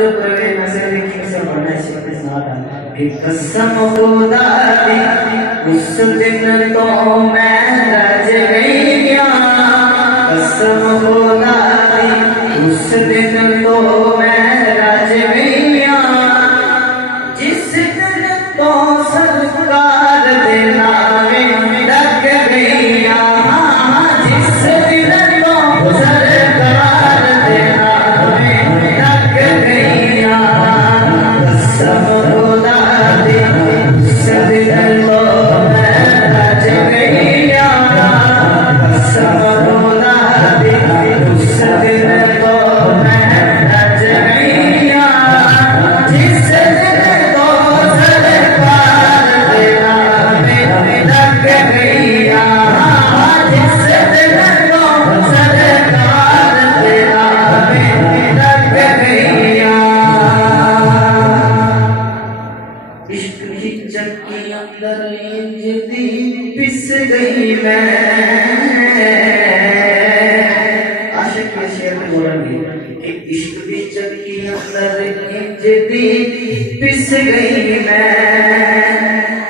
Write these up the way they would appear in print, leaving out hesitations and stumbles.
जो प्रवीण नशे की सब बढ़ना चाहिए साथ कि कसम खुदा दी उस दिन तो मैं रज गया, कसम खुदा दी उस दिन तो मैं रज गया, जिस दिन तो सरकार दे नामे लग गया, जिस दिन तो सरकार दे नामे लग गया, कसम खुदा दी उस दिन तो मैं रज गया, कसम खुदा दी उस दिन तो मैं रज गया, जिस दिन तो सरकार दे नामे लग गया, जिस दिन तो सरकार दे नामे लग गया। इश्क की चक्की अंदर इंजदी पिस गई मैं, आशिक के शेर में बोलेंगे कि इश्क की चक्की अंदर इंजदी पिस गई मैं,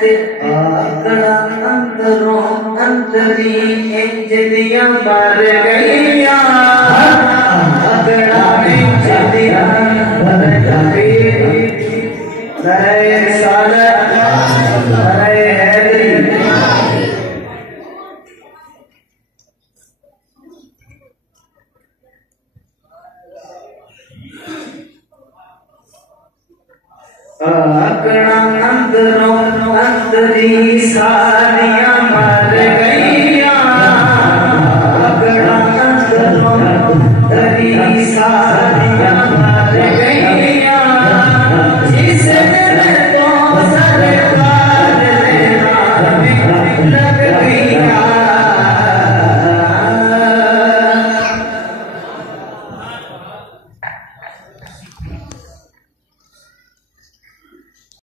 ते आकड़ा अंदरों अंदरी इंजदियां मर गईया, आकड़ा इंजदियां मर गई, नए साल नए हैदरी आकड़ा अंदरों अंदरी सारियां मर गई,